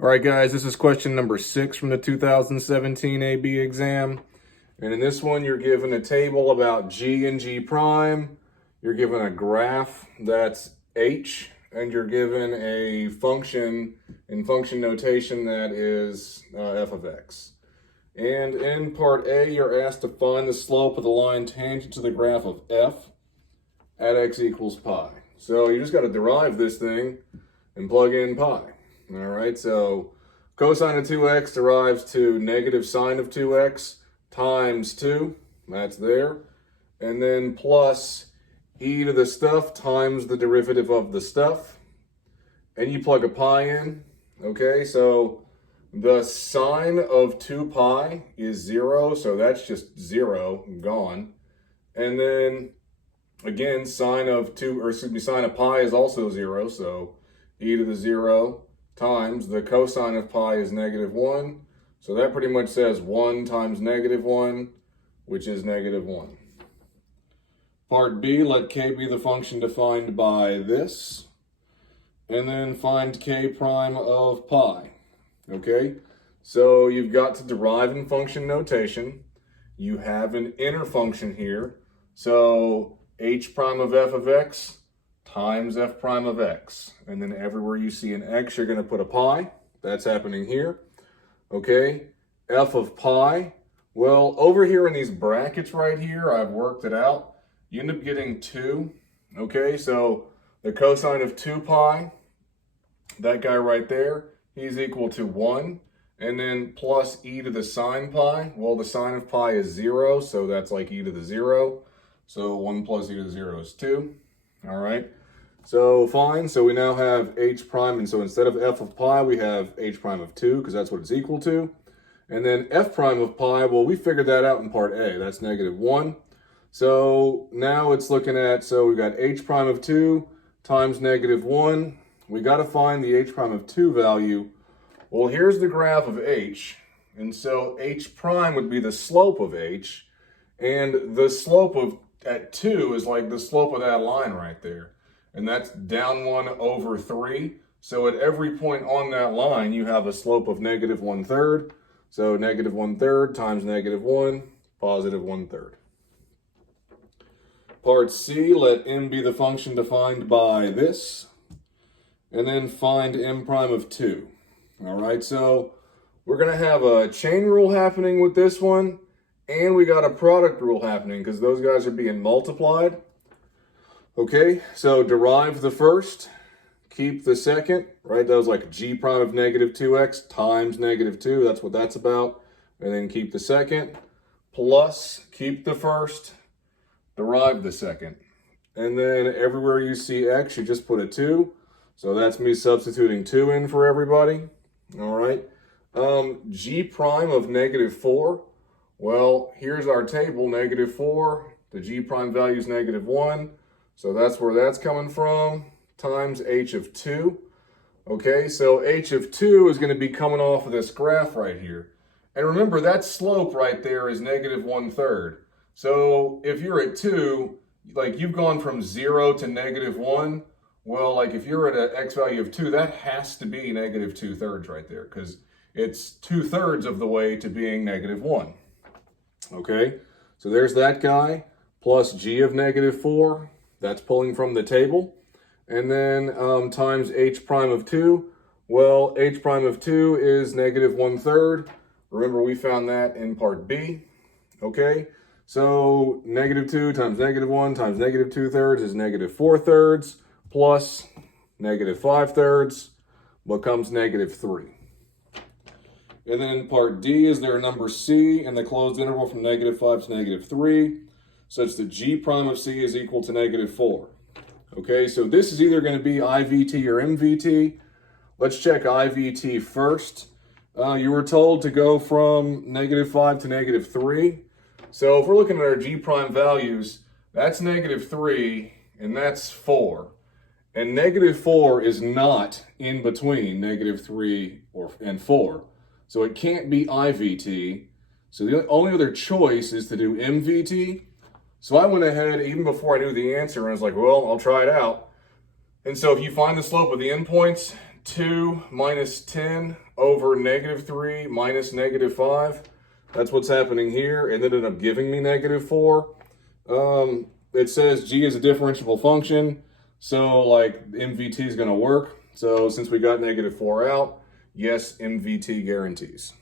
All right, guys, this is question number 6 from the 2017 AB exam. And in this one, you're given a table about G and G prime. You're given a graph that's H, and you're given a function in function notation that is f of x. And in part A, you're asked to find the slope of the line tangent to the graph of f at x equals pi. So you just got to derive this thing and plug in pi. All right, so cosine of 2x derives to negative sine of 2x times 2. That's there. And then plus e to the stuff times the derivative of the stuff. And you plug a pi in. Okay, so the sine of 2 pi is 0, so that's just 0, gone. And then again, sine of pi is also 0, so e to the 0 times the cosine of pi is negative 1. So that pretty much says 1 times negative 1, which is negative 1. Part B, let k be the function defined by this. And then find k prime of pi. Okay, so you've got to derive in function notation. You have an inner function here. So h prime of f of x times f prime of x. And then everywhere you see an x, you're going to put a pi. That's happening here. Okay, f of pi. Well, over here in these brackets right here, I've worked it out. You end up getting 2. Okay, so the cosine of 2 pi, that guy right there, he's equal to 1. And then plus e to the sine pi. Well, the sine of pi is 0, so that's like e to the 0. So 1 plus e to the 0 is 2. All right. So fine. So we now have h prime. And so instead of f of pi, we have h prime of 2 because that's what it's equal to. And then f prime of pi, well, we figured that out in part A. That's negative 1. So now it's looking at, so we've got h prime of 2 times negative 1. We got to find the h prime of 2 value. Well, here's the graph of h. And so h prime would be the slope of h. And the slope of at 2 is like the slope of that line right there. And that's down 1 over 3. So at every point on that line, you have a slope of negative 1/3. So negative 1/3 times negative 1, positive 1/3. Part C, let m be the function defined by this. And then find m prime of 2. All right, so we're going to have a chain rule happening with this one. And we got a product rule happening because those guys are being multiplied. Okay, so derive the first, keep the second, right? That was like g prime of negative 2x times negative 2. That's what that's about. And then keep the second, plus keep the first, derive the second. And then everywhere you see x, you just put a 2. So that's me substituting 2 in for everybody. All right. G prime of negative 4. Well, here's our table, negative 4. The g prime value is negative 1. So that's where that's coming from, times h of 2. Okay, so h of 2 is going to be coming off of this graph right here. And remember, that slope right there is negative 1/3. So if you're at 2, like you've gone from 0 to negative 1. Well, like if you're at an x value of 2, that has to be negative 2/3 right there because it's 2/3 of the way to being negative 1. Okay, so there's that guy, plus g of negative 4. That's pulling from the table. And then times h prime of 2. Well, h prime of 2 is negative 1/3. Remember, we found that in part B. Okay, so negative 2 times negative 1 times negative 2/3 is negative 4/3 plus negative 5/3 becomes negative 3. And then in part D, is there a number C in the closed interval from negative 5 to negative 3, such that g prime of C is equal to negative 4. Okay, so this is either going to be IVT or MVT. Let's check IVT first. You were told to go from negative 5 to negative 3. So if we're looking at our g prime values, that's negative 3 and that's 4. And negative 4 is not in between negative 3 and 4. So it can't be IVT. So the only other choice is to do MVT. So I went ahead, even before I knew the answer, and I was like, well, I'll try it out. And so if you find the slope of the endpoints, 2 minus 10 over negative 3 minus negative 5. That's what's happening here. It ended up giving me negative 4. It says G is a differentiable function, so like MVT is going to work. So since we got negative 4 out, yes, MVT guarantees.